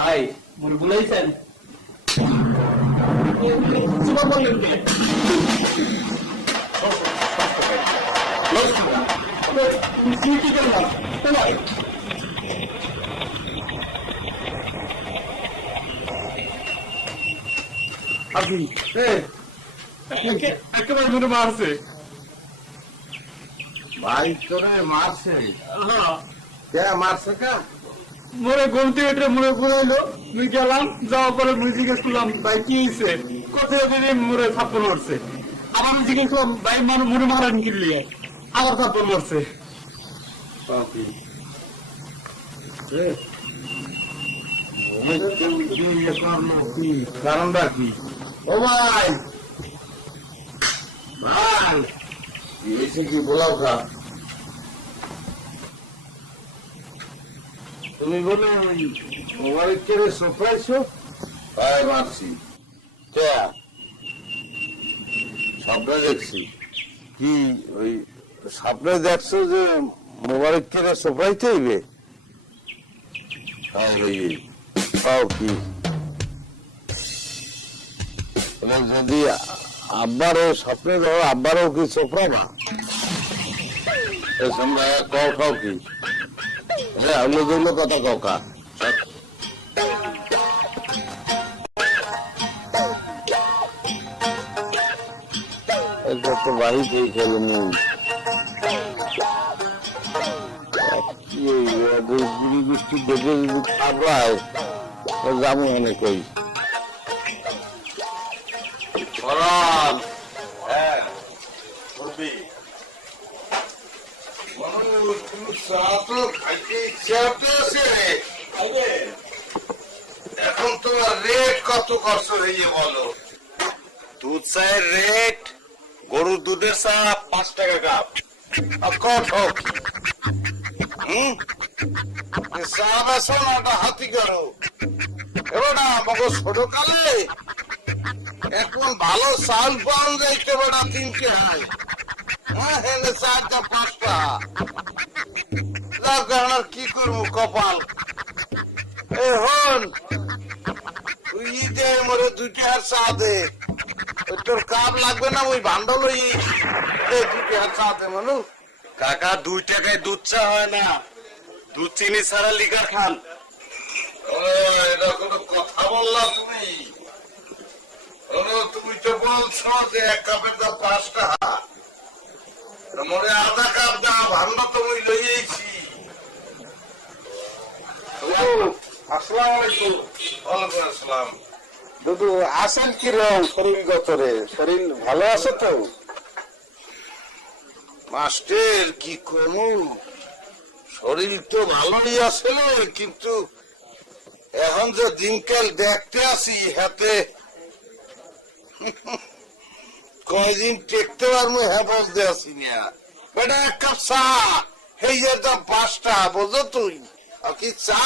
ভাই মনে বলেছেন বললেন আপনি একেবারে মনে মারছে ভাই তোরে মারছে? মারছে কে? মনে গমতি এটা মনে পড়াইলো মুই গেলাম যাওয়ার পরে মুই জিজ্ঞেস করলাম ভাই কি হয়েছে কোথায় মনে থাপ্পড় মারছে আবার আমি জিজ্ঞেস করলাম ভাই মনে মারান কিনলি আবার থাপ্পড় মারছে কারণটা কি? ও ভাই ভাই কি কি বলাও খা? তুমি বলে মোবাইল কেড়ে সোফাইছো? তাই মারছি। স্বপ্নে দেখছি। কি ওই স্বপ্নে দেখছো যে মোবাইল কেড়ে সোফাইতে হইবে? কি যদি আব্বারও স্বপ্নে দেখো আব্বারও কি সোফরাবা এই সন্ধ্যা কও খাও কি অন্য কথা কওকা তো বাড়িতেই খেলে নেই গুড়ি গুষ্টি দেখে যদি খাবায় যাবো অনেক কই এখন তোমার রেট কত করছো হয়ে বলো? দুধ চায়ের রেট গরুর দুধের চা 5 টাকা কাপ। চা বেছো না হাতি করো এবার আমাকে ছোট কালে এখন ভালো চাল পাওয়া যাইতে বেড়া 3টে হয় হেলে 4টা 5টা আর কি করবো কপাল এ হন তুই দে মরে 2টা আর চা দে তোর কাপ লাগবে না ওই ভান্ডল 2টা আর চা দে মানু কাকা 2 টাকায় দুধ চা হয় না, দুধ চিনি ছাড়া লিকার খান। এটা কোনো কথা বললা তুমি? তুমি তো বলছো যে 1 কাপের দাম 5 টাকা মনে আধা কাপ দাম ভান্ডা তুমি লইয়েছি। আসসালাম আলাইকুম। ওয়ালাইকুম আসসালাম। দুদু আছেন কিরম শরীরগত রে? শরীর ভালো আছে তো? মাস্টার কি করবো শরীর তো ভালোই আছে কিন্তু এখন যে দিনকাল দেখতে আসি হাতে কয়দিন টেকতে পারবো হ্যাঁ বলতে আসি না বেটা 1 কাপ চা এই যে দাম 5 টাকা বোঝো তুই আর কি চা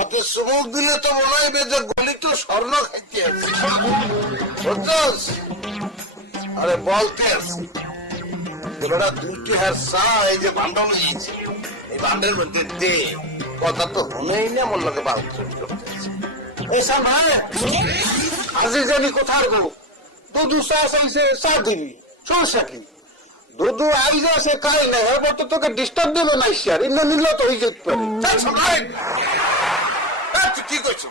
অত চুমুক দিলে তো মনে হইবে যে গলি তো স্বর্ণ খাইতে আছে বুঝছস? আরে বলতে আছি বেটা 2টি হার চা এই যে ভান্ডা লইয়েছি এই ভান্ডের মধ্যে দে কথা তো শুনেই না মন লাগে বাল করতেছে এই সা ভাই আজি জানি কোথায় গো দুধু চা চাইছে চা দিবি সমস্যা কি? দুধু আই যাচ্ছে খাই না এবার তো তোকে ডিস্টার্ব দেবে না স্যার ইন্ন নিল তো হয়ে যেতে পারে তুই কি করছো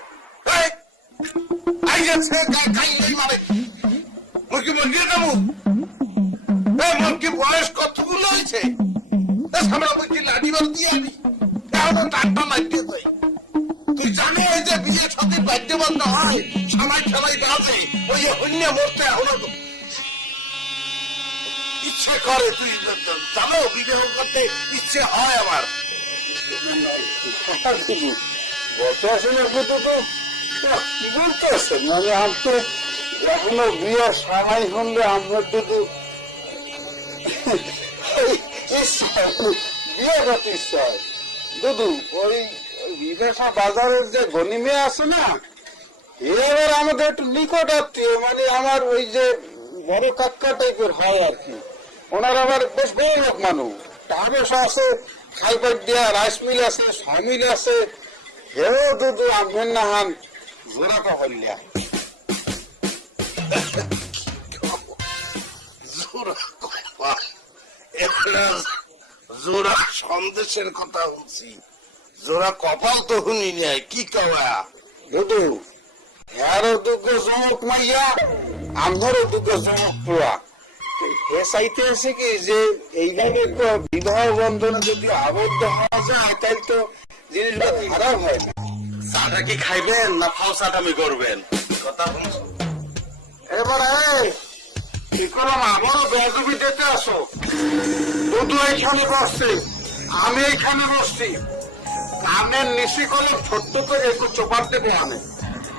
আই যাচ্ছে খাই নেই মানে মুরগি মুরগি কামু মুরগি বয়স কতগুলো হয়েছে আমরা মুরগি লাডিবার দিয়ে আনি এখন টাকা মাইতে যাই তুই জানো ওই যে বিয়ে সাথে বাদ্যবন্ধ হয় সবাই খেলাই বাজে ওই অন্য মরতে এখন ইচ্ছে করে তুই জানো বিবাহ করতে ইচ্ছে হয় আমার বলতে আছেন মানে আমি এখনো বিয়ের সামাই হলে আমরা শুধু বিয়ে করতে ইচ্ছা হয় দুদু ওই বিদেশা বাজারের যে গনিমে আছে না এবার আমাদের একটু নিকট আত্মীয় মানে আমার ওই যে বড় কাকা টাইপের হয় আর কি ওনার আবার বেশ বড় লোক মানুষ টাকা আছে খাইবার দেওয়া রাইস মিল আছে সমিল আছে হেও দুধু আনবেন না হান জোড়া কহলিয়া জোড়া কপাল এটা জোড়া সন্দেশের কথা শুনছি জোড়া কপাল তো শুনি নাই কি কওয়া দুধু এরও দুঃখ জমক মাইয়া আমারও দুঃখ জমক পোয়া হে চাইতে আছে কি যে এইভাবে বিবাহ বন্ধনে যদি আবদ্ধ হওয়া যায় তাই তো জিনিসটা খারাপ হয় না চাটা কি খাইবেন না ফাও চাটামি করবেন কথা শুনছো এবারে কি করলাম আমারও বেজবি দিতে আসো দুধু এইখানে বসছে আমি এইখানে বসছি কানের নিশি করে ছোট্ট করে একটু চোপার দেবো আমি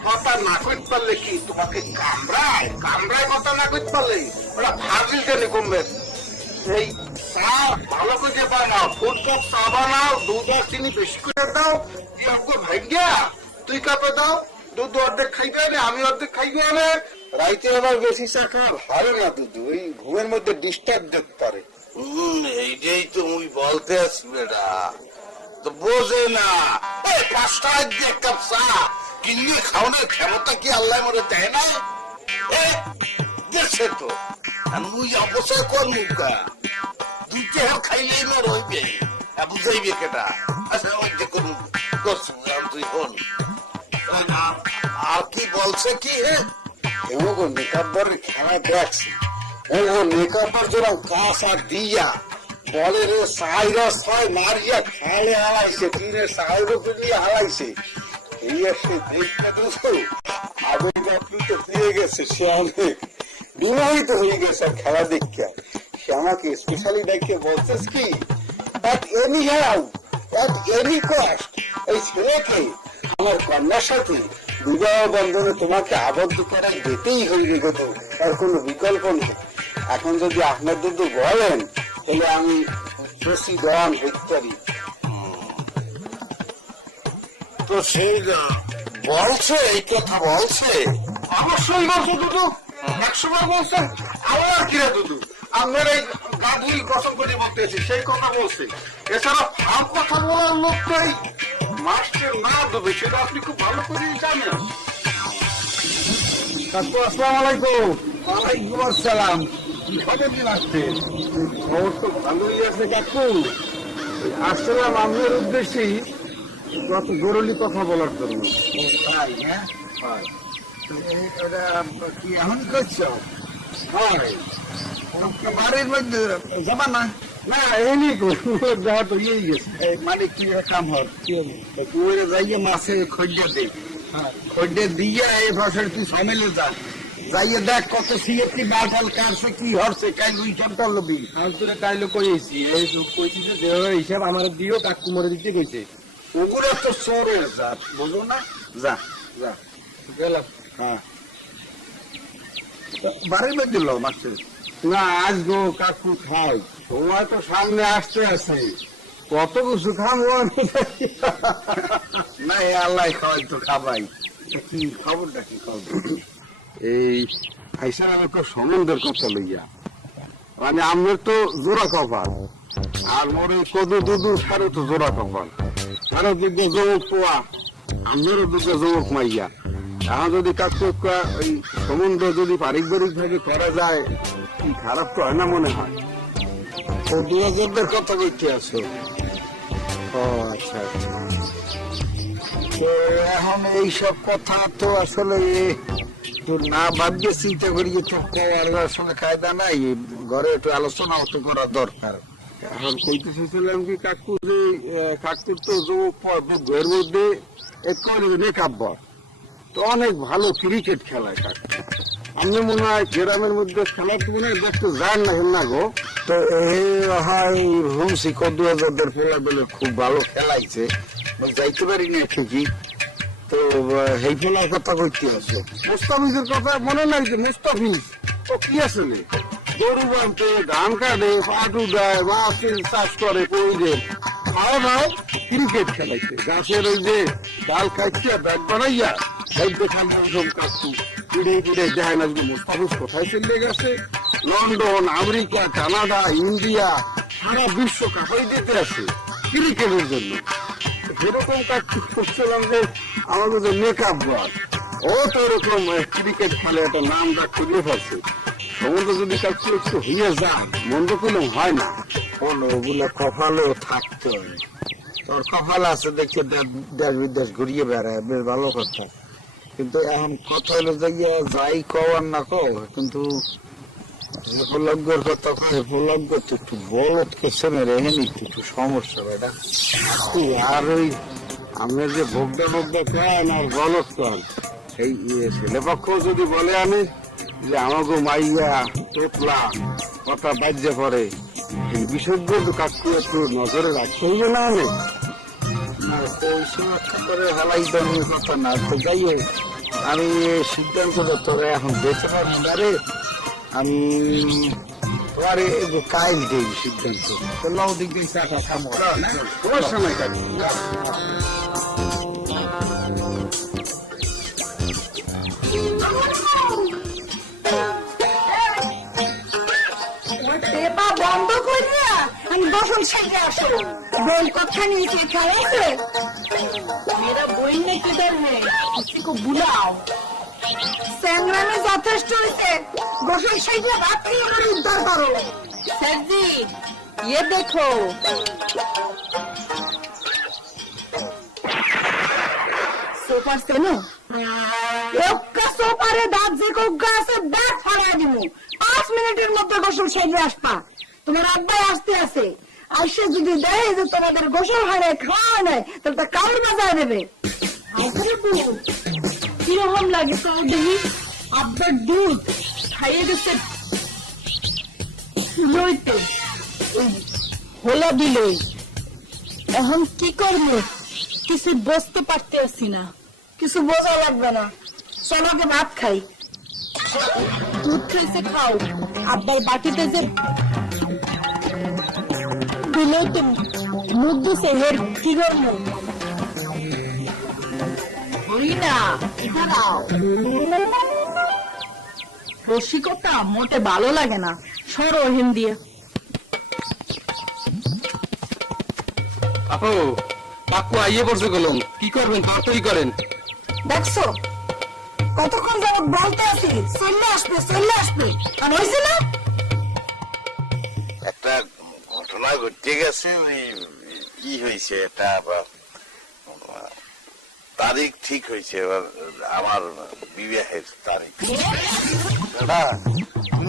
কথা না করতে পারলে কি তোমাকে কামড়ায় কামড়ায় কথা না করতে পারলে ওরা ফাজিল জানি কমবে এই চা ভালো করে বানাও ফুল কাপ চা বানাও দুধ আর চিনি বেশি করে দাও দিয়ে আমাকে ভাইগিয়া তুই কাপে দাও দুধ অর্ধেক খাইবে না আমি অর্ধেক খাইবে না রাইতে আবার বেশি চা খাওয়া ভালো না দুধ ওই ঘুমের মধ্যে ডিস্টার্ব দিতে পারে এইটাই তো মুই বলতে আসি বেটা তো বোঝে না এই 5 টাকা দিয়ে এক কাপ চা কিনে খাওয়ানোর ক্ষমতা কি আল্লাহ মরে দেয় না দেশে তো মুই অবশ্যই করবো কা দুইটা হার খাইলেই মোর হইবে বুঝাইবে কেটা আচ্ছা ওই যে করুন করছিলাম তুই হন আর কি বলছে কি এমন মেকআপের খেলা দেখছি এমন মেকআপের জন্য কাঁচা দিয়া বলে রে সাইরা ছয় মারিয়া খালে হারাইছে তিনে সাইরো পিলিয়ে হারাইছে এই এসে দেখতে দুশো আবেগ আপ্লুত হয়ে গেছে সে অনেক বিবাহিত হয়ে গেছে খেলা দেখিয়া সে আমাকে স্পেশালি দেখে বলছিস কি at any how at any cost এই ছেলেকে আমার কন্যার সাথে বিবাহ বন্ধনে তোমাকে আবদ্ধ করা যেতেই হইবে গত আর কোনো বিকল্প নেই এখন যদি আপনার দুধ বলেন তাহলে আমি প্রসিদ্ধন হইতে পারি তো সেই বলছে এই কথা বলছে অবশ্যই বলছে দুধু 100 বার বলছে আবার কিরা দুধু আপনার এই গাধুই কসম করে বলতেছি সেই কথা বলছে এছাড়া ফাল কথা বলার লোক তো এই মাস্টার না দেবে সেটা আপনি খুব ভালো করেই জানেন কাকু আসসালামু আলাইকুম ওয়ালাইকুম আসসালাম কবে দিন আসছেন খবর তো ভালোই আছে কাকু আসসালাম আপনার উদ্দেশ্যেই কত জরুরি কথা বলার জন্য তাই হ্যাঁ কি এখন করছো হয় বাড়ির মধ্যে যাবা না না এমনি যাওয়া তো ইয়ে গেছে মানে কি কাম হয় কুয়ারে যাইয়ে মাছে খদ্য দেই খদ্য দিয়ে এই ভাষার তুই সামেলে যা যাইয়ে দেখ কত সিএফটি বালটাল কারছে কি হরছে কাল দুই ঘন্টা লবি আমি তোরা কাইলো কইছি এই সব কইছি যে যেভাবে হিসাব আমার দিও কাকু মরে দিতে কইছে ওগুলো তো চোরের জাত বুঝো না যা যা গেলাম হ্যাঁ বাড়ির মধ্যে লো মাছে না আসবো কাকু খাই তোমার তো সামনে আসতে আছে কত কিছু খাবো না আল্লাহ খাওয়াই তো খাবাই কি খবরটা কি খবর এই আইসার আমাকে সম্বন্ধের কথা লইয়া মানে আমার তো জোড়া কপাল আর মোর এই কদু দুদু সারও তো জোড়া কপাল আরো দিকে জমক পোয়া আমারও দিকে জমক মাইয়া এখন যদি কাকু ওই সম্বন্ধ যদি পারিবারিক ভাবে করা যায় কি খারাপ তো হয় না মনে হয় ও 2000 কথা কইতে আছো ও আচ্ছা আচ্ছা তো এখন এইসব কথা তো আসলে তো না ভাববে চিন্তা করি তো আর আসলে কায়দা নাই ঘরে একটু আলোচনা তো করা দরকার এখন কইতে চাইছিলাম কি কাকু যে কাকুর তো ঘরের মধ্যে এক কাব্য তো অনেক ভালো ক্রিকেট খেলায় কাকু আপনি মনে হয় গ্রামের মধ্যে খেলার তো মনে হয় দেখতে যান না না গো তো এই হয় শুনছি কদুয়াদের ফেলা বলে খুব ভালো খেলাইছে যাইতে পারি না ঠিকই তো সেই ফেলার কথা কইতে আছে মুস্তাফিজের কথা মনে নাই যে মুস্তাফিজ ও কি আসলে গরু বানতে ধান কাটে পাটু দেয় মাছের চাষ করে কইদের খাওয়া দাও ক্রিকেট খেলাইছে গাছের ওই যে ডাল খাইছে ব্যাট বানাইয়া খাইতে খাইতে সব কাকু পিড়ে পিড়ে দেয় না মুস্তাফিজ কোথায় চলে গেছে লন্ডন আমেরিকা কানাডা ইন্ডিয়া সারা বিশ্ব কাপাই দিতে আছে ক্রিকেটের জন্য সেরকম কাজ ঠিক করছিলাম যে আমাদের যে মেকআপ বল, ও তো এরকম ক্রিকেট খেলে একটা নামটা খুঁজে পাচ্ছে। সমুদ্র যদি কাছে একটু হইয়া যায়, মন্দ করলেও হয় না। ওগুলো কপালেও থাকতো, তোর কপাল আছে দেখছে দেশ বিদেশ ঘুরিয়ে বেড়ায়, বেশ ভালো কথা। কিন্তু এখন কথা হলো যাইয়া যাই কর না কও, কিন্তু যে উপলব্ধের কথা কয় উপলব্ধ তো একটু বলত কেসনে রেখে নিতে একটু সমস্যা বেটা। আর ওই আমরা যে ভোগদা কেন আর বলত কন, এই ছেলে পক্ষ যদি বলে আমি যে আমাকে মাইয়া টোপলা কথা বাজ্যে পড়ে, এই বিশেষজ্ঞ কাজটি একটু নজরে রাখতে হইবে না অনেক। না ওই সময় করে হালাই দামের কথা না, তো যাই হোক আমি সিদ্ধান্ত তোরা এখন বেঁচে পারবো না রে। আমি তোমার কাইল দিই সিদ্ধান্ত, তো লাউ দিক দিয়ে চাকা খামো তোমার সময় কাটি। পেপা বন্ধ করিয়া আমি বসন সেজে আসো। বই কথা নিয়েছে খেয়েছে মেয়েরা বই নেই কিদার নেই, কিসি কো বুলাও। স্যাংরামে যথেষ্ট হয়েছে, গোসল সেজে রাত্রি আমার উদ্ধার করো। স্যারজি ये देखो সোফার সেনো ওকা সোফারে দাঁত যে কোগা আছে দাঁত ফাড়া দিমু। 5 মিনিটের মধ্যে গোসল সেজে আসবা। তোমার আব্বাই আসতে আছে, আইসে যদি দেয় যে তোমাদের গোসল হয় না, খাওয়া নাই, তাহলে তা কাউর বাজায় দেবে। কিরকম লাগে তো দেখি, আব্বার দুধ খাইয়ে গেছে লইতে হলো দিলই। এখন কি করবো কিছু বুঝতে পারতেছি না। কিছু বোঝা লাগবে না, চলো আগে ভাত খাই। দুধ খাইছে খাও, আব্বার বাটিতে যে দিলেও তো মুখ দিছে, হের কি করবো না। দাঁড়াও, রসিকতা মোটে ভালো লাগে না, সরো হিম দিয়ে। আপু কাকু আইয়ে পড়ছে গেলাম, কি করবেন তাড়াতাড়ি করেন। দেখছো কতক্ষণ যাবত বলতে আছি চলে আসবে চলে আসবে, আর হয়েছে না। একটা ঘটনা ঘটে গেছে, ওই কি হয়েছে এটা তারিখ ঠিক হয়েছে আমার বিবাহের তারিখ।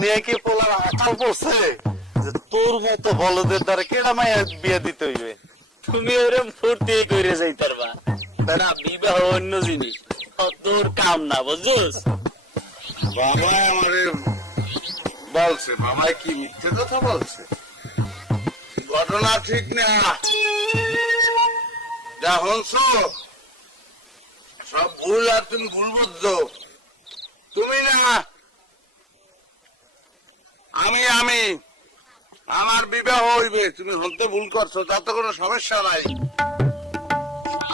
মেয়েকে পোলার আকাল পড়ছে যে তোর মতো বলদের দ্বারা কেডা মায়া বিয়ে দিতে হইবে। তুমি ওরম ফুর্তি করে যাইতার বা তারা বিবাহ অন্য জিনিস, তোর কাম না বুঝছিস। বাবা আমারে বলছে, বাবাই কি মিথ্যে কথা বলছে? ঘটনা ঠিক না, যা হনছ সব ভুল, আর তুমি ভুল বুঝছো। তুমি না আমি আমার বিবাহ হইবে, তুমি হতে ভুল করছো, তাতে কোনো সমস্যা নাই।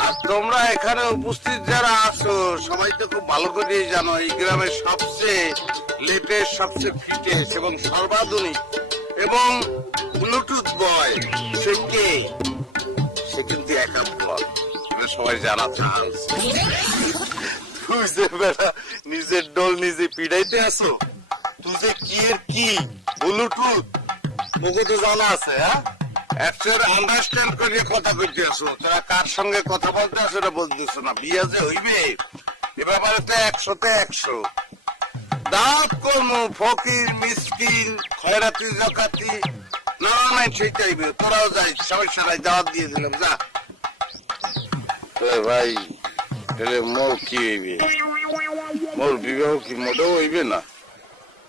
আর তোমরা এখানে উপস্থিত যারা আছো সবাই তো খুব ভালো করে জানো এই গ্রামের সবচেয়ে লেটেস্ট, সবচেয়ে ফিটেস্ট এবং সর্বাধুনিক এবং ব্লুটুথ বয় সে কে? সে কিন্তু একা বয়, সবাই জানা চান্স। তুই যে বেটা নিজের ডোল নিজে পিড়াইতে আসো, তুই যে কি এর কি ব্লুটুথ মুখে তো জানা আছে। হ্যাঁ, একসাথে আন্ডারস্ট্যান্ড করে কথা কইতে আসো, তোরা কার সঙ্গে কথা বলতে আসো এটা বলতেছো না। বিয়ে যে হইবে এ ব্যাপারে তো 100-তে 100 দাঁত কর্ম, ফকির মিসকিন খয়রাতি জাকাতি নানা নাই সেই চাইবে, তোরাও যাই, সমস্যা নাই, দাওয়াত দিয়ে দিলাম যা। ভাই মোর কি হইবে? মোর বিবাহ কি মোটেও হইবে না।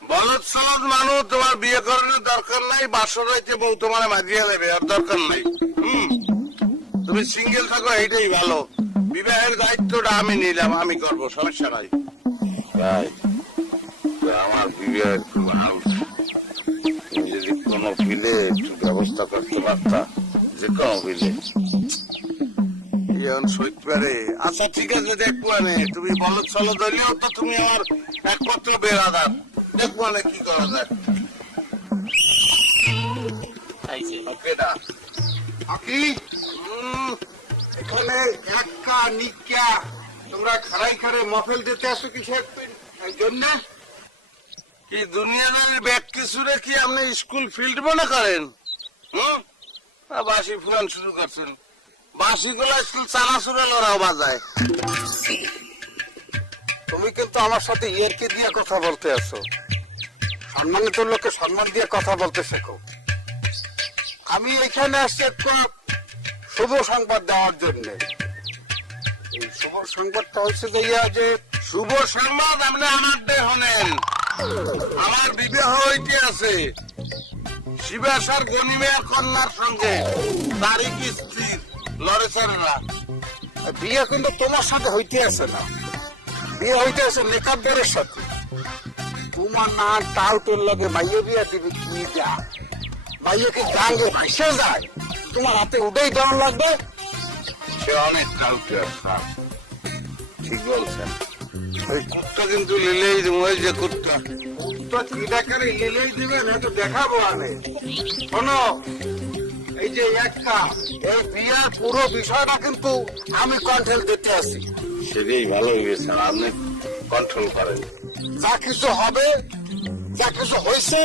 বলদ সলদ মানুষ, তোমার বিয়ে করানোর দরকার নাই, বাসর রাইতে বউ তোমার মাঝিয়ে দেবে, আর দরকার নাই। তুমি সিঙ্গেল থাকো, এইটাই ভালো। বিবাহের দায়িত্বটা আমি নিলাম, আমি করব, সমস্যা নাই। ভাই আমার বিবাহের খুব হাল, তুমি যদি কোনো ফিলে একটু ব্যবস্থা করতে পারতা, যে কোনো ফিলে আচ্ছা ঠিক আছে, দেখবো না। তুমি বলদ সলদ হইলেও তো তুমি আমার একমাত্র বেড়াদার, দেখবো না কি করা যায়। এখানে একা নিকা তোমরা খাড়াই খাড়ে মফেল দিতে আসো কিসের জন্য? কি দুনিয়াদারি ব্যক্তি সুরে কি আপনি স্কুল ফিল্ড মনে করেন? বাসি ফুরান শুরু করছেন। বাসি গুলা স্কুল চানা সুরে লড়াও বাজায়। তুমি কিন্তু আমার সাথে ইয়ারকি দিয়ে কথা বলতে আছো। সম্মানিত লোককে সম্মান দিয়ে কথা বলতে শেখো। আমি এখানে আসছি একটু শুভ সংবাদ দেওয়ার জন্য। এই শুভ সংবাদটা হচ্ছে যে শুভ সংবাদ আপনি আমার ডে হলেন। আমার বিবাহ হইতে আছে শিবাসার গনিমের কন্যার সঙ্গে, তারিখ স্থির লড়েছাড়া। বিয়ে কিন্তু তোমার সাথে হইতে আছে না, বিয়ে হইতে আছে নেকাবদারের সাথে। তোমার না টাউটের লগে মাইয়ে বিয়া দিবি কি যা, মাইয়েকে গাঙ্গে ভাসে যায়, তোমার হাতে উঠেই দেওয়ার লাগবে। সে অনেক টাউটের, ঠিক বলছেন। ওই কুত্তা কিন্তু লিলেই দেবো, ওই যে কুত্তা কিটা করে লিলেই দিবেন, এটা দেখাবো আমি। শোনো, এই যে একটা এই বিয়ার পুরো বিষয়টা কিন্তু আমি কন্ট্রোল দিতে আছি। সেটাই ভালো হয়েছে, আপনি কন্ট্রোল করেন। যা কিছু হবে, যা কিছু হয়েছে,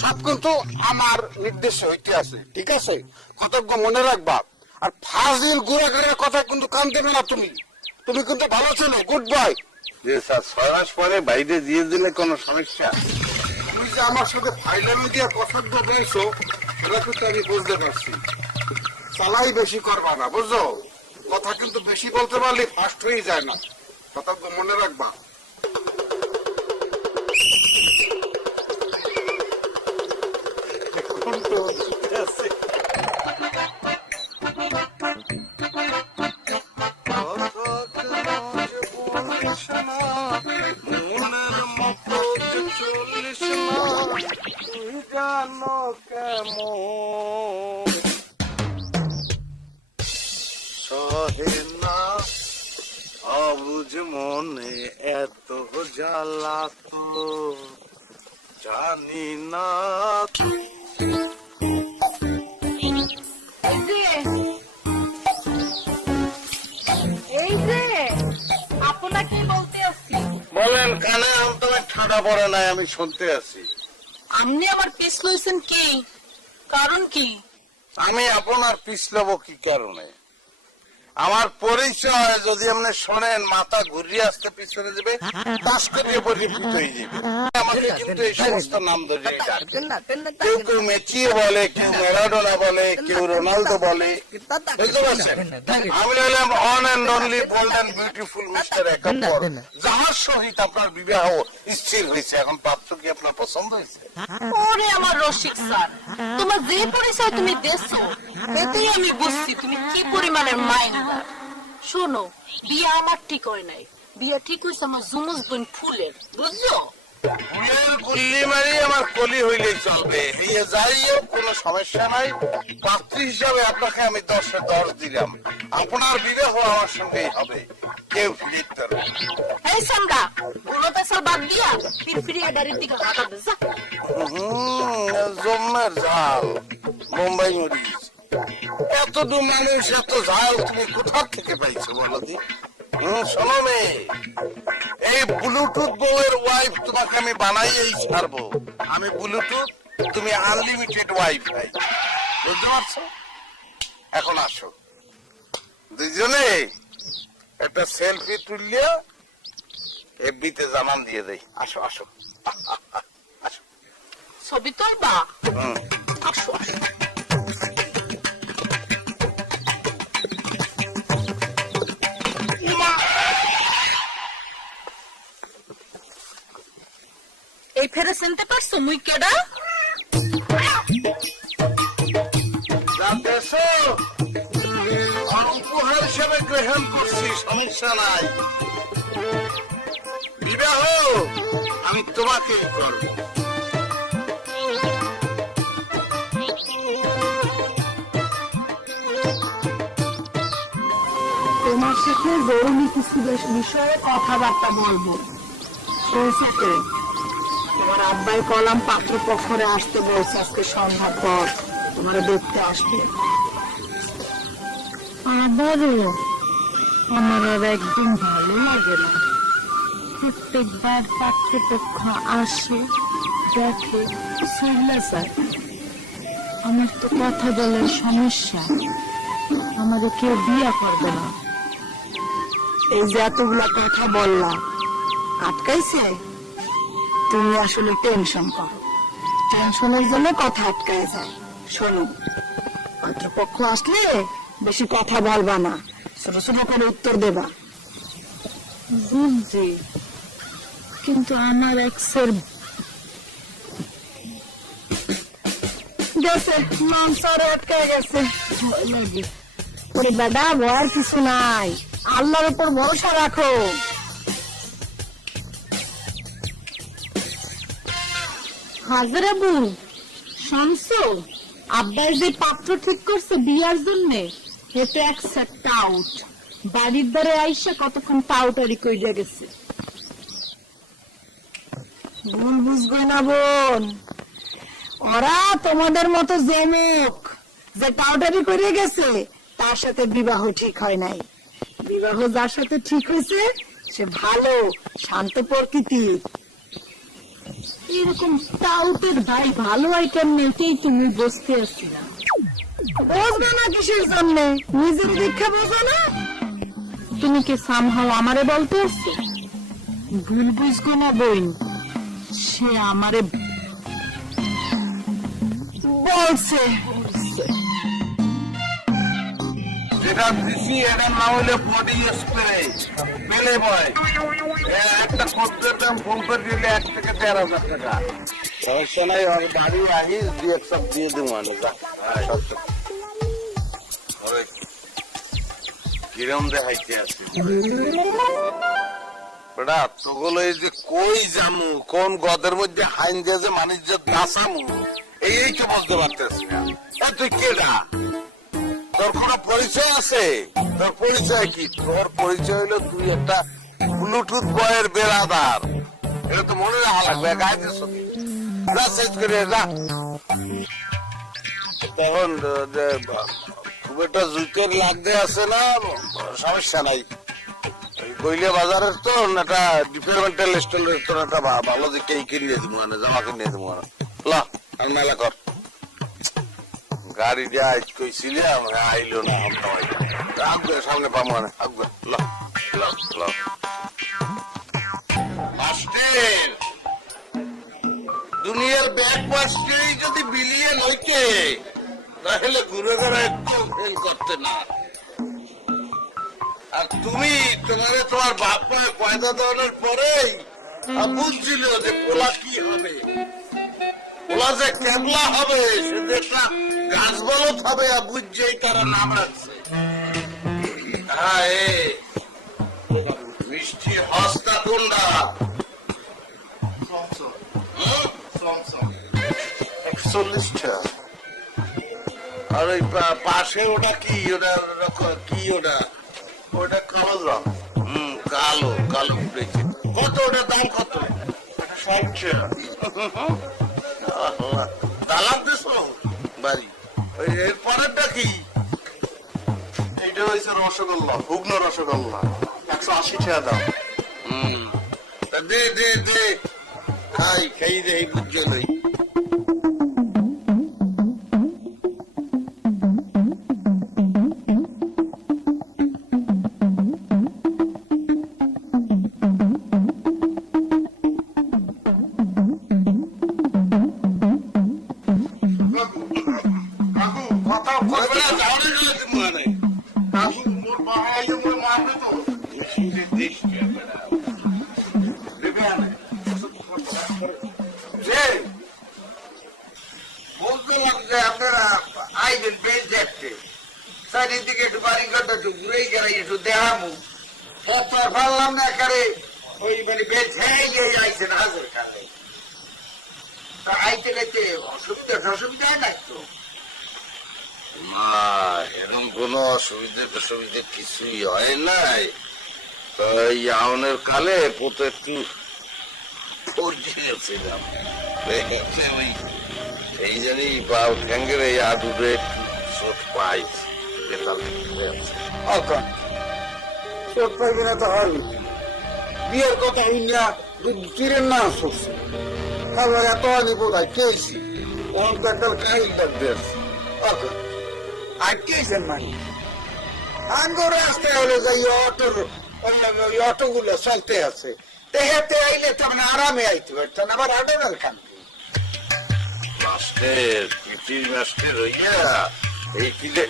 সব কিন্তু আমার নির্দেশে হইতে আছে, ঠিক আছে? কতজ্ঞ মনে রাখবা। আর ফাজিল গুড়াগাড়ের কথা কিন্তু কান দেবে না তুমি। তুমি কিন্তু ভালো ছিল, গুড বাই। যে স্যার 6 মাস পরে বাইরে দিয়ে দিলে কোনো সমস্যা? তুমি যে আমার সাথে ফাইনালি দিয়ে পছন্দ পেয়েছো, এটা কিন্তু আমি বুঝতে পারছি। চালাই বেশি করবা না, বুঝছো? কথা কিন্তু বেশি বলতে পারলে ফাস্ট হয়ে যায় না, কথা তো মনে রাখবা। সহে না অবুঝ মনে এত জ্বালা তো জানি না। এই যে আপনাকে বলতে আসছি, বলেন, কানে তোমার ঠাডা পড়ে নাই, আমি শুনতে আছি। আপনি আমার পিস লইছেন কি কারণ? কি আমি আপনার পিছ লব কি কারণে? আমার পরিচয় যদি আপনি শোনেন, মাথা ঘুরিয়ে আসতে পিছনে যাবে, পাশ করে পরিভূত হয়ে যাবে। আমাকে কিন্তু এই সমস্ত নাম ধরিয়ে ডাকে। কেউ কেউ মেসি বলে, কেউ ম্যারাডোনা বলে, কেউ রোনালদো বলে, বুঝতে পারছেন? আমি হলাম one and only bold and beautiful mister Ekambar, যাহার সহিত আপনার বিবাহ স্থির হয়েছে। এখন পাত্র কি আপনার পছন্দ হয়েছে? ওরে আমার রসিক স্যার, তোমার যে পরিচয় তুমি দেছো, এতেই আমি বুঝছি তুমি কি পরিমাণের মাইন্ডার। শোনো, বিয়ে আমার ঠিক হয় নাই, বিয়ে ঠিক হয়েছে আমার জুমুস বোন ফুলের, বুঝছো? ফুলের গুল্লি মারি আমার কলি হইলেই চলবে। এই যাই হোক, কোনো সমস্যা নাই। পাত্রী হিসাবে আপনাকে আমি 10-এ 10 দিলাম। আপনার বিবাহ আমার সঙ্গেই হবে, কেউ ফিরিয়ে পারবে না। এই সামরা, কোনো পেশাল বাদ দিয়া ফিরফিরিয়া বাড়ির দিকে হাঁটা দে যা। জম্মের ঝাল, মুম্বাই মরিচ। এতটুকু মানুষ, এত ঝাল তুমি কোথা থেকে পাইছো বলো দি? শোনো মেয়ে, এই ব্লুটুথ বউয়ের ওয়াইফ তোমাকে আমি বানাইয়েই ছাড়বো। আমি ব্লুটুথ, তুমি আনলিমিটেড ওয়াইফাই, বুঝতে পারছো? এখন আসো, দুইজনে একটা সেলফি তুলিয়া এফবিতে জানান দিয়ে দেই। আসো আসো আসো। ছবি তুলবা? আসো আসো। এই ফেরে চিনতে পারছো মুই কেডা? উপহার হিসেবে গ্রহণ করছি, সমস্যা নাই। বিবাহ আমি তোমাকেই করব। তোমার সাথে জরুরি কিছু বিষয়ে কথাবার্তা বলবো। তোর সাথে তোমার আব্বাই কলাম পাত্রপক্ষরে আসতে বলছে আজকে সন্ধ্যার পর, তোমার দেখতে আসবে। আবারও আমার আর একদম ভালো লাগে না। প্রত্যেকবার পাত্রপক্ষ আসে, দেখে, চলে যায়। আমার তো কথা বলার সমস্যা, আমাদের কেউ বিয়ে করবে না। এই যে এতগুলা কথা বললা, আটকাইছে? তুমি আসলে টেনশন করো, টেনশনের জন্য কথা আটকায় যায়। শোনো, পাত্রপক্ষ আসলে বেশি কথা বলবা না, ছোট ছোট করে উত্তর দেবা। বুঝছি, কিন্তু আমার এক্সের গেছে, মাংসরে আটকে গেছে। ভয় লাগে। ওরে দাদা, ভয়ের কিছু নাই, আল্লাহর উপর ভরসা রাখো। হাজারাবু, শুনছো? আব্বাই যে পাত্র ঠিক করছে বিয়ার জন্য, এতে এক সেট টাউট বাড়ির দ্বারে আইসা কতক্ষণ টাউটারি কইরা গেছে। ভুল বুঝবে না বোন, ওরা তোমাদের মতো জমুক যে টাউটারি করে গেছে তার সাথে বিবাহ ঠিক হয় নাই। বিবাহ যার সাথে ঠিক হয়েছে সে ভালো শান্ত প্রকৃতির। এরকম টাউটের ভাই ভালো হয় কেমনে, এটাই তুমি বুঝতে আসছি না। বুঝবে না কিসের জন্য? নিজের দীক্ষা বোঝো না? তুমি কি সামহাও আমারে বলতে আসছো? ভুল বুঝবো না বোন, সে আমারে বলছে। যেটা দিছি এটা না হলে বডি স্প্রে পেলে বয় একটা খদ্দের দাম ফোন করে দিলে 1 থেকে 13,000 টাকা। সমস্যা নাই, ওর বাড়ি আহিস দিয়ে সব দিয়ে দেবো আমি। কিরম দেখাইতে আছি বেটা, তোগুলো এই যে কই জামু, কোন গদের মধ্যে হাইন দিয়ে যে মানুষ যে দাসামু, এই তো বলতে পারতেছি না। তুই কেডা? তোর কোন পরিচয় আছে? তোর পরিচয় কি? তোর পরিচয় হলো তুই একটা ব্লুটুথ বয়ের বেড়াদার। এটা তো মনে রাখা লাগবে। গাইতে চেঞ্জ করে যা। তখন খুব একটা জুতের লাগতে আছে না, সমস্যা নাই। কইলে বাজারের তো একটা ডিপার্টমেন্টাল স্টোরের তোর একটা ভালো দিকে কিনে দিব, মানে জামা কিনে দিব। আর মেলা কর। গাড়ি দিয়ে আজ কইছিলাম, আইলো না। রাখবে সামনে পাবো না। দুনিয়ার ব্যাগ পাশকেই যদি বিলিয়ে লইতে, তাহলে ঘুরে ঘুরে একটু ফেল করতে না। আর তুমি তোমার বাপ মা পয়দা দেওয়ার পরেই বুঝছিল যে পোলা কি হবে, পোলা যে কেবলা হবে, সে যে একটা গাছ বলত হবে, বুঝছেই তারা নাম রাখছে। মিষ্টি হস্তা কোনটা? 41টা। আর ওই পাশে ওটা কি? ওটা কি? ওটা কালো রং। কালো কালো উঠেছে। কত ওটার দাম কত? 60টা। তালাক দিস বাড়ি? এর পরেরটা কি? এটা হয়েছে রসগোল্লা, হুগনো রসগোল্লা, 180 টাকা দাম। দে দে দে, খাই দে, বুঝছো নাই। বলতে লাগছে আপনারা আইবেন বেশ দেখতে, চারিদিকে একটু বাড়িঘরটা একটু ঘুরেই গেলে একটু দেখামু। পারলাম না একারে ওই মানে বেশ হয়ে আইছেন হাজার খালে। তা আইতে গেতে অসুবিধা হয় না তো? না, এরকম কোন অসুবিধা কিছুই হয় নাই। এই আউনের কালে পোতে একটু গেছিলাম, এই জানি ঠ্যাঙ্গের এই আডুরে একটু চোট পাইছি। বেতাল হয়ে আছে। অকন চোখ পাইবে না তো হরবি বিয়ের কথা হইয়া তীরের না শুনছে খাবার এত আনি বোধহয় কেছি ওর কাকাল কাহিল লাগবে অকন আর কেছেন মানে আঙ্গুর রাস্তায় হলে যাই অটো গুলো চলতে আছে দেখাতে আইলে তো মানে আরামে আইতে পারতেন আবার আডার খান মাস্টার পিটির মাস্টার হইয়া এই কিলে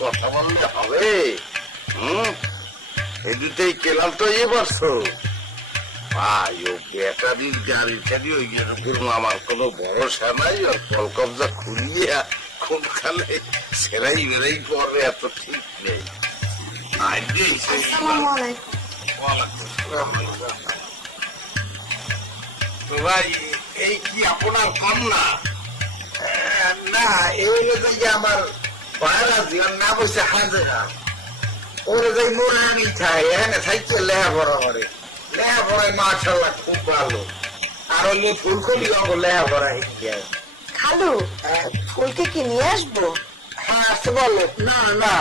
কথা বললে হবে। এই দুটাই কেলাম তো ইয়ে পারছো ভাই ও ব্যাটারির গাড়ি টাড়ি ওই করবো আমার কোনো ভরসা নাই ওর কল কবজা খুলিয়ে কোন খালে সেরাই বেড়াই পড়বে এত ঠিক নেই। তো ভাই এই কি আপনার কন্যা? না এই হলো যে আমার বাইরা জীবন না বসে হাজরা ওরে যাই মোড়ে আনি খাই এনে থাইকে লেহাপড়া করে লেহাপড়ায় মাশাআল্লাহ খুব ভালো আর হলো ফুলকপি গঙ্গ লেহাপড়া হিংগে খালু ফুলকে কি নিয়ে আসবো? হ্যাঁ আসতে বলো না না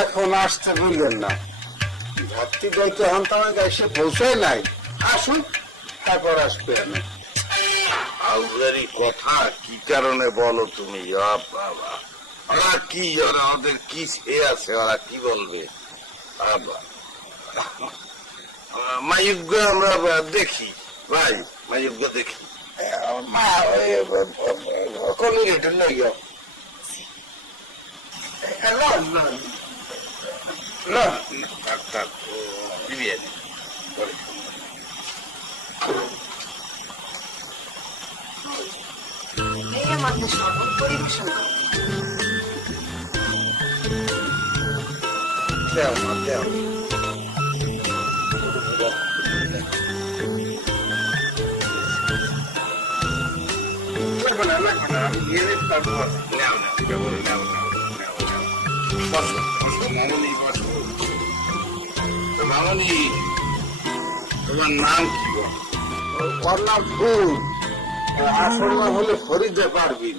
এখন আসতে বললেন না ভাবতে যাইতে হন তো আমাকে এসে পৌঁছায় নাই আসুন তারপর আসবে আমি আউজারি কথা কি কারণে বলো তুমি? বাবা ওরা কি ওরা ওদের কি সে আছে ওরা কি বলবে? মায়ুজ্ঞ আমরা দেখি ভাই মায়ুজ্ঞ দেখি মা ওই কলি রেটে লই যাও ডাক্তার বিরিয়ানি এই আমাদের শরবত পরিবেশন করো। দেও মা দেও লাগবে না আমি নিয়ে নিতে পারবো নাও নাও কেবল নাও নাও নাও নাও বসো বসো মামনি বসো মামনি তোমার নাম কি বল? ওর নাম ফুল আসল নাম হলে ফরিদে পারবিন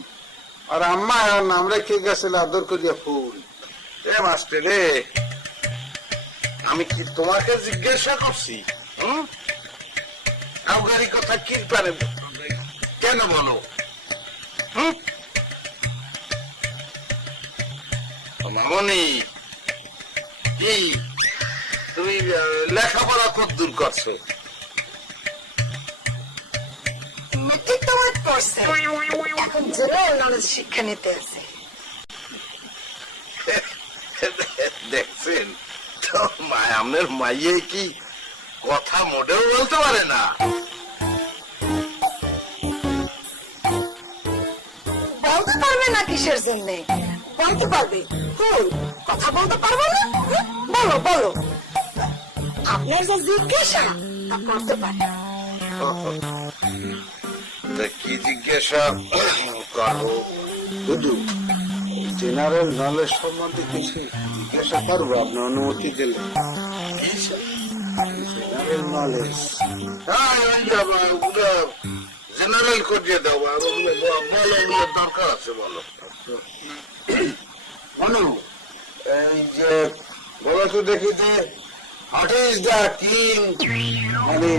আর আম্মা এর নাম রেখে গেছিল আদর করিয়া ফুল এ মাস্টার রে আমি কি তোমাকে জিজ্ঞাসা করছি? আউগারি কথা কি পারে কেন বলো? মামনি কি তুমি লেখাপড়া কত দূর করছো? মেট্রিক তো আমার পড়ছে এখন জেনারেল নলেজ শিক্ষা নিতে আছে। দেখছেন তো আপনার মাইয়ে কি কথা মোটেও বলতে পারে না? বলতে পারবে না কিসের জন্য? বলতে পারবে ফুল কথা বলতে পারবে না? বলো বলো আপনার যে জিজ্ঞাসা তা করতে পারে। তা কি জিজ্ঞাসা করো? শুধু জেনারেল নলেজ সম্বন্ধে কিছু জিজ্ঞাসা করবো আপনার অনুমতি দিলে জেনারেল নলেজ জেনারেল করিয়ে দাও বলো ওগুলো দরকার আছে বলো। মনু এই যে বলো তো দেখি যে হোয়াট ইজ দ্য কিং মানে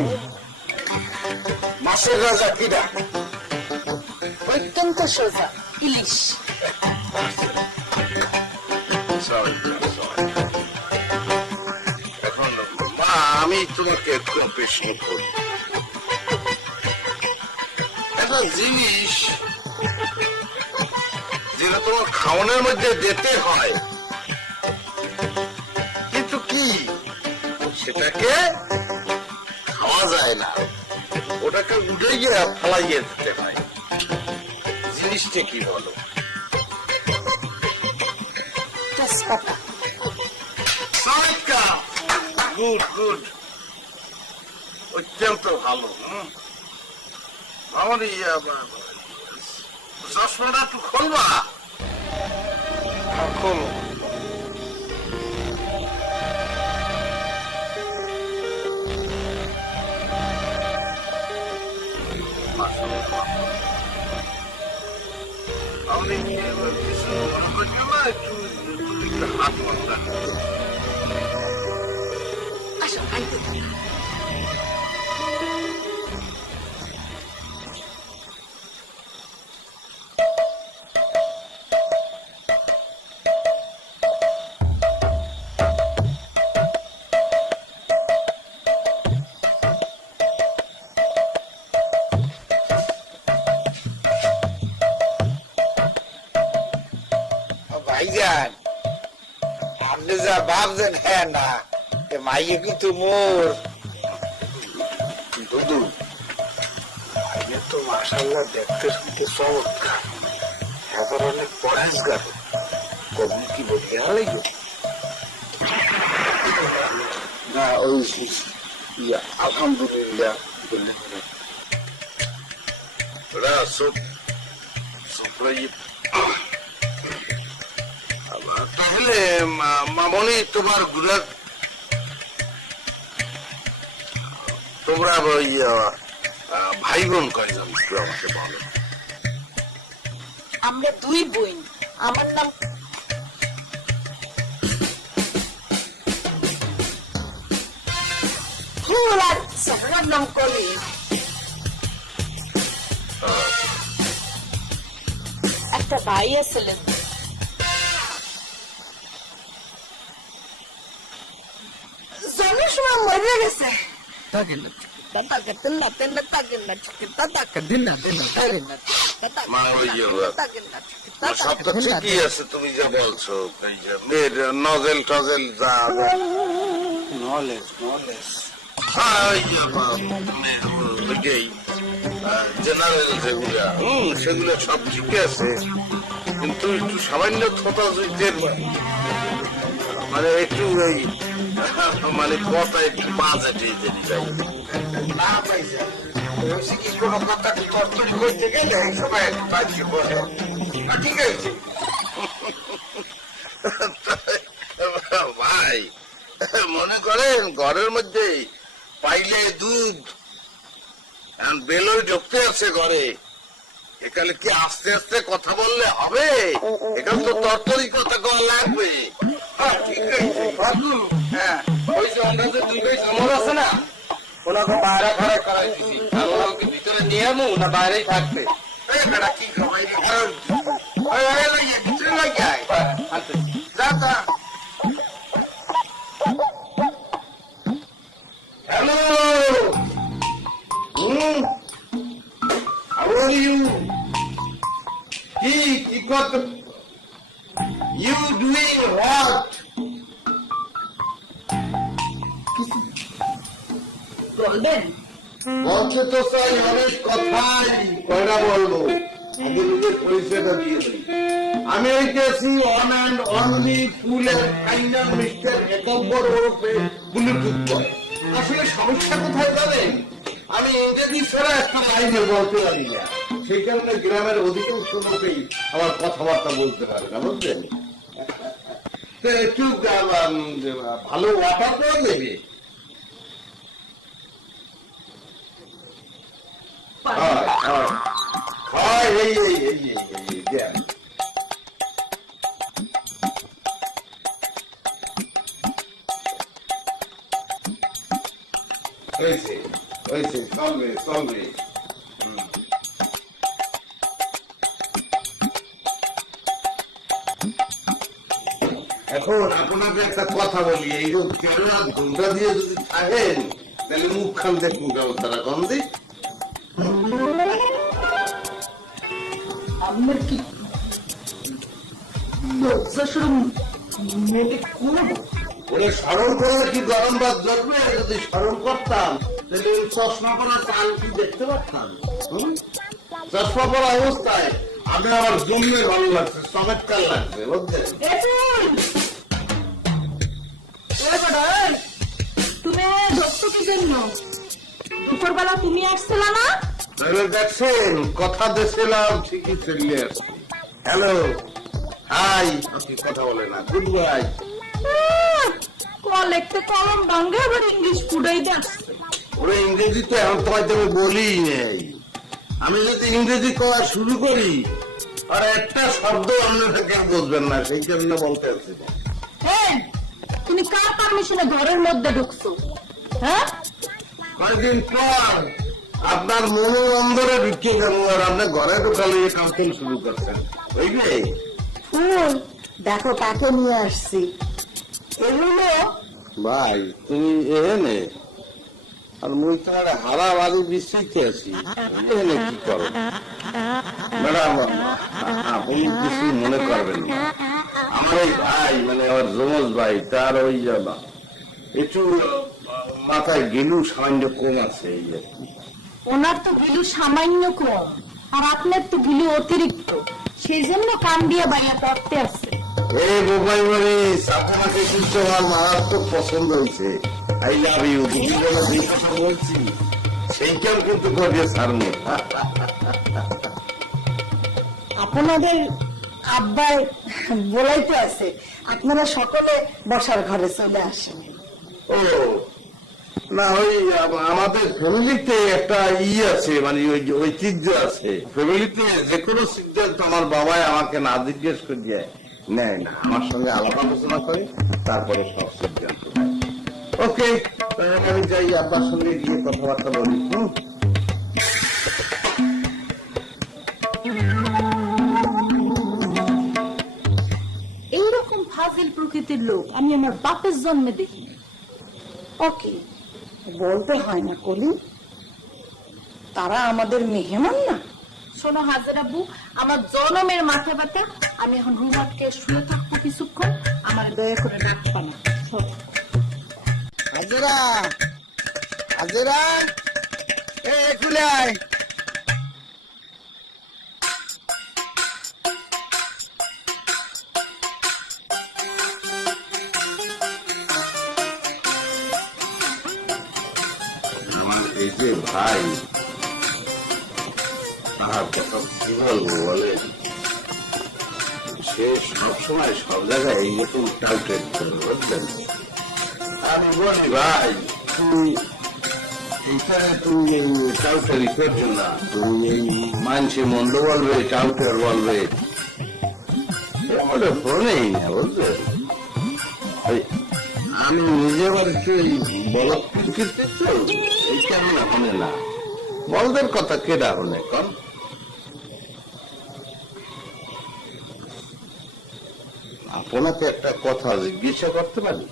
মাছের রাজা কিরা? অত্যন্ত সোজা ইলিশ। এখন মা আমি তোমাকে একটু প্রশ্ন করি একটা জিনিস যেটা তোমার খাওয়ানোর মধ্যে দিতে হয় কিন্তু কি সেটাকে খাওয়া যায় না ওটাকে উঠে গিয়ে ফেলাইয়ে দিতে হয় জিনিসটা কি বলো? তেজপাতা। গুড গুড অত্যন্ত ভালো। আমার চশমাটা একটু খুলবা? খোলো আমি হাত মারতাম। আসো খাইতে থাকো। ভাইজান আপনি যা ভাবছেন হ্যাঁ না মাইয়ে কিন্তু মোর দুদু মাইয়ে তো মাশাআল্লাহ দেখতে শুনতে চমৎকার এবার অনেক পরেশগার কবি কি বলতে হয় না ওই আলহামদুলিল্লাহ বললেন তাহলে মামনি তোমার গুলা তোমরা ওই ভাই বোন কয়জন একটু আমাকে বলো। আমরা দুই বোন, আমার নাম ফুল আর সবরার নাম কলি। একটা ভাই আছিলেন, জন্মের সময় মরে গেছে। সব তো ঠিকই আছে তুমি যা বলছো মেয়ের নজেল টজেল যা জেনারেল যেগুলা সেগুলো সব ঠিকই আছে কিন্তু একটু সামান্য থোতা জুইতের মানে একটু ওই মানে কথা একটু বাজেটে জেনে যাই না পাইছে কি কোনো কথা তরতরি করতে গেলে সবাই একটু বাজে বলে ঠিক আছে ভাই মনে করেন ঘরের মধ্যে পাইলে দুধ বেলই ঢুকতে আছে ঘরে এখানে কি আস্তে আস্তে কথা বললে হবে এখানে তো তরতরি কথা করা লাগবে ঠিক আছে হ্যাঁ ওই যে আমরা যে দুই ভাই সমর আছে না ওনাকে বাইরে ঘরে করাই দিছি আর ওনাকে ভিতরে নিয়ে আমু না বাইরেই থাকবে এই বেটা কি খাবাই ভিতরে লাগিয়ে যা যা হ্যালো how are you কি কত you doing what বলবেন? বলছে তো চাই অনেক কথাই কয়টা বলবো নিজের পরিচয়টা দিয়েছি আমি হইতেছি অন অ্যান্ড অনলি ফুলের ফাইনাল মিস্টার একব্বর ওরফে ব্লুটুথ বয় আসলে সমস্যা কোথায় জানেন আমি ইংরেজি ছাড়া একটা লাইনে বলতে পারি না সেই কারণে গ্রামের অধিকাংশ লোকেই আমার কথাবার্তা বলতে পারে না বুঝলেন তো একটু ভালো ওয়াটার করে নেবে এখন আপনাকে একটা কথা বলি এই কেরলা ঘুমটা দিয়ে যদি থাকেন তাহলে মুখ খান দেখুন তারা কম দিক আপনার কি লজ্জা সরম মেয়েকে করবো? ওরে স্মরণ করলে কি গরম ভাত ধরবে যদি স্মরণ করতাম তাহলে ওই চশমা পরা চাল কি দেখতে পারতাম চশমা পরা অবস্থায় আমি আমার জন্মে ভালো লাগছে চমৎকার লাগছে বুঝলেন তুমি ধরছো কি জন্য? দুপুরবেলা তুমি আসছিল না? তাহলে দেখছেন কথা দিয়েছিলাম ঠিকই চলে আসছে হ্যালো হাই আপনি কথা বলে না গুড বাই কলেজতে কলম ভাঙ্গে আবার ইংলিশ ফুটাই আসছে। ওরা ইংরেজি তো এখন তোমায় আমি বলি নেই আমি যদি ইংরেজি করা শুরু করি আর একটা শব্দ আপনি থেকে বুঝবেন না, সেই জন্য বলতে আসছি। হ্যাঁ, তুমি কার পারমিশনে ঘরের মধ্যে ঢুকছো? হ্যাঁ, কয়েকদিন পর আপনার মনে অন্দরে ঢুকে গেল আর আপনি ঘরে ঢুকালে কাউন্সিল শুরু করছেন, বুঝলে? ফুল দেখো কাকে নিয়ে আসছি। এগুলো ভাই তুমি এনে আর মুই তোমার হারা বাড়ি বিশ্রাইতে আছি, এনে কি করো? ম্যাডাম আপনি কিছু মনে করবেন না, আমার ওই ভাই মানে আমার যমজ ভাই তার ওই একটু মাথায় গেলু সামান্য কম আছে, এই আর কি। ওনার তো ভিলু সামান্য কম আর আপনার তো ভিলু অতিরিক্ত, সেই জন্য কান দিয়ে বাইরে করতে আসছে। এই বোবাই বাড়ি আপনাকে কিন্তু আমার মারাত্মক পছন্দ হয়েছে। আই লাভ ইউ, তুমি বলে যে কথা বলছি সেইটাও কিন্তু করিয়ে ছাড়বো। আপনাদের আব্বাই বলাইতে আছে আপনারা সকলে বসার ঘরে চলে আসেন। ও না, ওই আমাদের ফ্যামিলিতে একটা আছে, মানে ওই যে ঐতিহ্য আছে ফ্যামিলিতে, যে কোনো সিদ্ধান্ত আমার বাবাই আমাকে না জিজ্ঞেস করিয়ে নেয় না, আমার সঙ্গে আলাপ আলোচনা করে তারপরে সব সিদ্ধান্ত নেয়। ওকে, আমি যাই আপনার সঙ্গে গিয়ে কথাবার্তা বলি। এইরকম ফাজিল প্রকৃতির লোক আমি আমার বাপের জন্মে দেখি। ওকে, বলতে হয় না কলি, তারা আমাদের মেহমান না। শোনো হাজার আব্বু, আমার জনমের মাথা ব্যথা, আমি এখন রুমাটকে শুয়ে থাকবো কিছুক্ষণ, আমার দয়া করে ডাকবা না। হাজেরা হাজেরা, খুলে আয়। আমার এই যে ভাই, তাহার কথা কি বলবো বলে, সে সবসময় সব জায়গায় এইরকম টাউটেড করে, বুঝলেন? আমি বলি ভাই, তুই এইখানে তুমি এই টাউটারি করছো না, তুমি এই মানুষে মন্দ বলবে, টাউটার বলবে, আমাদের ফোনেই না, বুঝলেন? আমি নিজে বাড়িতে বলদ এই কেমন হলে না, বলদের কথা কেডা হলে কন? আপনাকে একটা কথা জিজ্ঞাসা করতে পারি?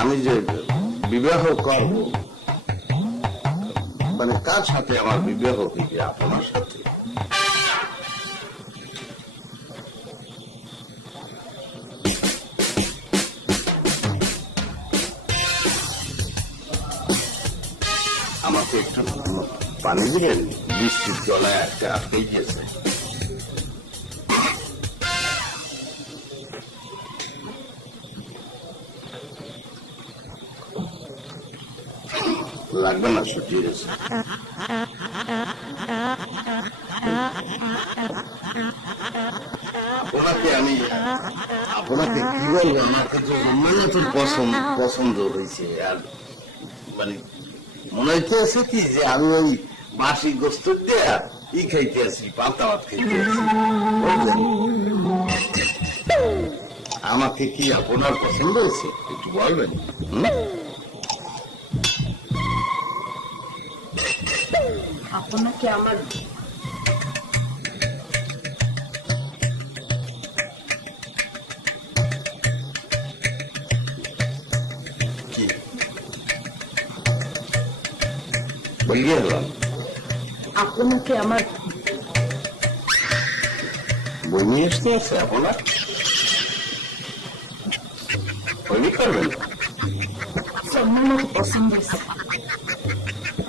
আমি যে বিবাহ করব, মানে কার সাথে আমার বিবাহ হইবে? আপনার সাথে? আমাকে একটু পানি দিলেন, বৃষ্টির জলায় একটা আটকে গিয়েছে। লাগবে না, শুকিয়ে গেছে। আপনাকে কি বলবো, আমার কাছে মানে তো পছন্দ হয়েছে, আর মানে মনে হইতেছে কি যে আমি ওই বাসি গোস্ত দিয়ে ই খাইতে আছি, পান্তা ভাত খাইতে আছি, বুঝলেন? আমাকে কি আপনার পছন্দ হয়েছে একটু বলবেন? আপনাকে আমার কি বলিয়ে হলাম? আপনাকে আমার বই নিয়ে আসতে আছে আপনার, বই করবেন? সম্মান পছন্দ হয়েছে।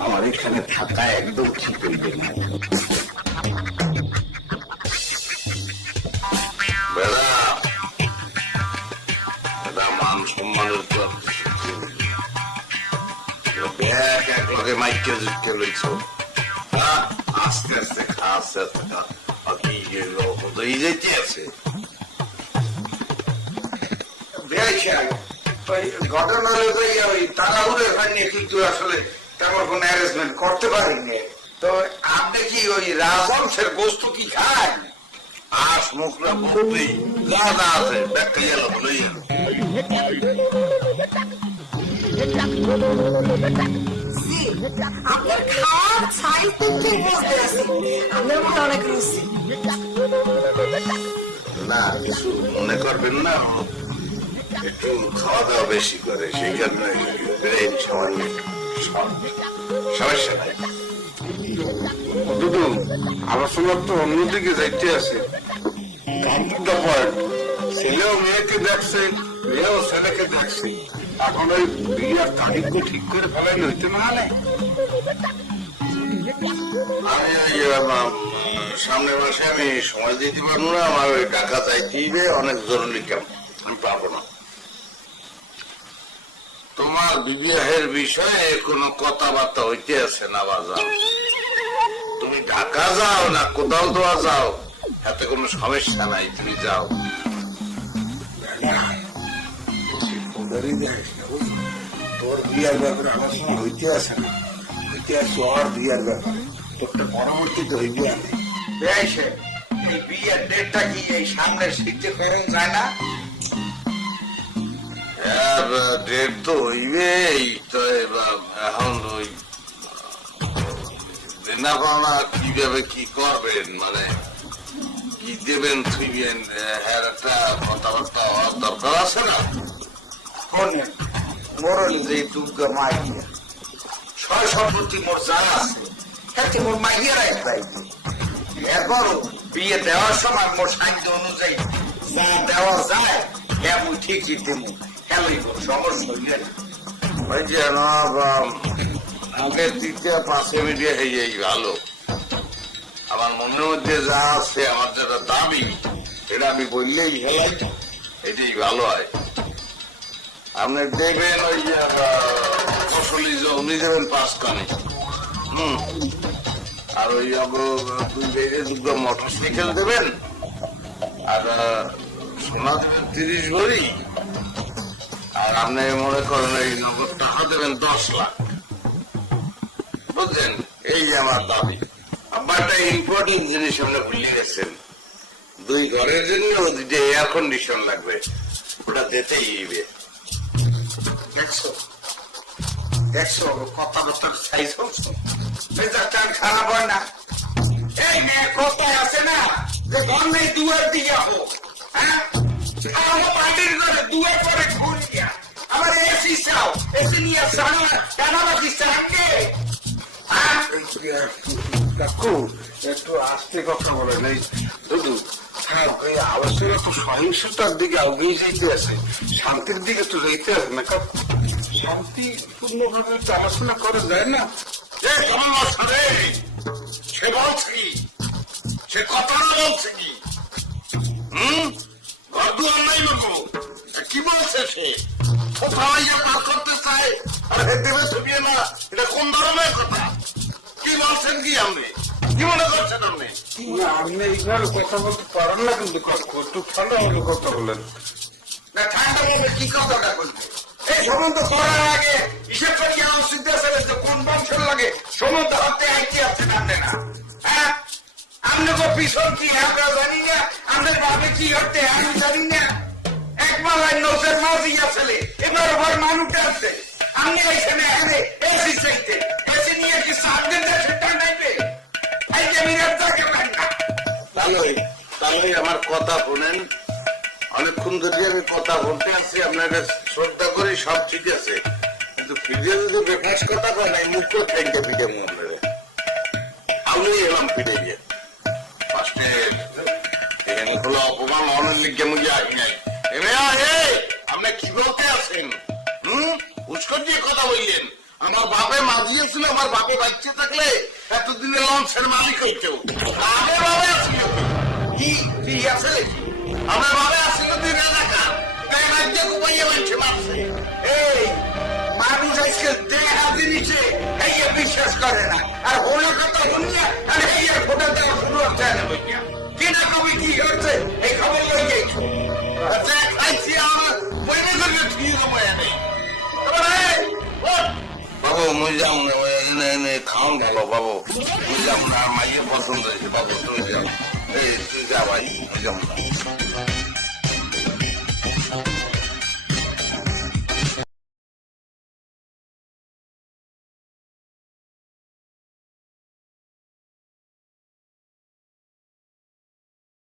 আমার এখানে থাকা একদম ঠিক হইবে না। মান সম্মানের তো একলগে মাইকে জুটকে লইছ, আস্তে আস্তে খা, আস্তে আস্তে খা, এই যেতে আছে ঘটনা ওই তাড়াহুড়ো এখানে কিন্তু আসলে তেমন কোন অ্যারেঞ্জমেন্ট করতে পারিনি। তো আপনি কি ওই রাজবংশের গোস্ত কি খান? আস মুখরা বলবি গাদা আছে ব্যাখ্যা গেল বলে আপনার খাওয়ার ছাই দেখে বুঝতে আছি আপনার মধ্যে অনেক রুচি। না কিছু মনে করবেন না, একটু খাওয়া দাওয়া বেশি করে সেই কারণে ব্রেন সামান্য সমস্যা নাই। দুদু আমার সময় তো অন্যদিকে যাইতে আছে। ছেলেও মেয়েকে দেখছে, মেয়েও ছেলেকে দেখছে। এখন ওই বিয়ের তারিখ ঠিক করে ফেলাই হইতে না। আমি সামনের মাসে আমি সময় দিতে পারবো না, আমার ওই টাকা চাইতে অনেক জরুরি কাম, আমি পাবো না। তোমার বিবাহের বিষয়ে কোনো কথাবার্তা হইতে আছে না বাজার। তুমি ঢাকা যাও না কোথাও দেওয়া যাও, এতে কোনো সমস্যা নাই, তুমি যাও। তোর বিয়ার ব্যাপারে আমার সময় হইতে আছে না, হইতে আছে ওর বিয়ার ব্যাপারে। তোরটা পরবর্তীতে হইবে আমি এই বিয়ের ডেটটা কি এই সামনের শীতে করেন যায় না? ডেট তো হইবেই, তো এখন ওই না পাওনা কিভাবে কি করবেন, মানে কি দেবেন থুইবেন, হ্যাঁ একটা কথাবার্তা হওয়ার দরকার আছে না? মরল যে দুর্গা মাইয়া ছয় সম্পত্তি মোর যা আছে তাতে মোর মাইয়া রাখবাই। এরপরও বিয়ে দেওয়ার সময় মোর সাধ্য অনুযায়ী যা দেওয়া যায় এমন ঠিকই দেবো, খেলাই সমস্যা হইলে ওই যেন আগের দিকটা 5 মিনিটে হয়ে ভালো। আমার মনের মধ্যে যা আছে, আমার যেটা দাবি এটা আমি বললেই হেলাই, এটাই ভালো হয়। আপনি দেবেন ওই ফসলি উনি দেবেন 5 কানে, আর ওই দুটো মোটরসাইকেল দেবেন, আর সোনা দেবেন 30 ভরি, আর আপনি মনে করেন এই নগদ টাকা দেবেন 10 লাখ, বুঝলেন? এই আমার দাবি। আমার একটা ইম্পর্টেন্ট জিনিস আপনি ভুলে গেছেন, 2 ঘরের জন্য 2টা এয়ার কন্ডিশন লাগবে, ওটা দিতেই হইবে। দেখছো কথাবার্তার সাইজ হচ্ছে, খারাপ হয় না। এই মেয়ে কথায় আছে না যে ঘর নেই দুয়ার দিকে হোক, হ্যাঁ আমার পার্টির ঘরে দুয়ার করে ঘুর দিয়া আমার এসি চাও, এসি নিয়ে সারা কেন রাখিস আমাকে? কাকু একটু আস্তে কথা বলেন। এই দুদু এই আবাসের তো সহিংসতার দিকে আগেই যাইতে আছে, শান্তির দিকে তো যাইতে আছে না কাকু। শান্তিপূর্ণ ভাবে তো আলোচনা করা যায় না। সে বলছে কি, সে কথা বলছে কি, ঘর নাই বাবু, কি বলছে সে? কোথাও পাস করতে চায় আর দেবে ছবি না, এটা কোন ধরনের কথা? কি বলছেন কি আপনি, কি মনে করছেন আপনি? আপনি এইভাবে কথা বলতে পারেন না, কিন্তু একটু ঠান্ডা হলে কথা বলেন। না ঠান্ডা মনে কি কথাটা বলবে? এই সম্বন্ধ করার আগে হিসেব করে কি আমার সিদ্ধ আছে যে কোন বংশের লাগে সম্বন্ধ হাতে আইতে আছে জানলে না? হ্যাঁ আপনাকে পিছন কি আমরা জানি না, আমাদের ভাবে কি হতে আমি জানি না। একবার নৌসের মাঝি আসলে এবার আবার মানুষ আছে, আপনি এখানে আগে এসি চাইতে, এসি নিয়ে কি 7 দিন সেটা নাইবে? এই যে মিনার থাকে না। তাহলে আমার কথা শোনেন, অনেকক্ষণ ধরে আমি কথা বলতে আছি, আপনাকে শ্রদ্ধা করি, সব ঠিক আছে, কিন্তু ফিরে যদি বেফাস কথা কয় নাই মুখ ট্রেনটা পিঠে মনে আমি এলাম পিঠে গিয়ে ফার্স্টে এখানে হলো অপমান অনেক লিখে মুখে আসি নাই। আপনি কি বলতে আছেন? উস্কর দিয়ে কথা বললেন। আমার বাপে মাঝিয়েছিল, আমার বাপে বাচ্চা থাকলে এতদিনে লঞ্চের মালিক হইতেও। আমার বাবা আসছিল কি আছে, আমার বাবা আসছিল দিনে দেখা তাই রাজ্যে ঘুমাইয়ে মানছে মারছে। এই মানুষ আজকে দেখা জিনিসে এই বিশ্বাস করে না, আর হলো কথা শুনিয়া আর এই ফোটা দেওয়া শুরু হচ্ছে না বইয়া কি না কবি কি হচ্ছে এই খবর লই যাইছো খাইছি আমার বইনে করবে ঠিক সময় নেই। বাবু মুই যাম না ওই এনে খাওন ভালো বাবু মুই যাম না মাইয়ের পছন্দ হয়েছে বাবু তুই যাও এই তুই যা ভাই মুই যাম না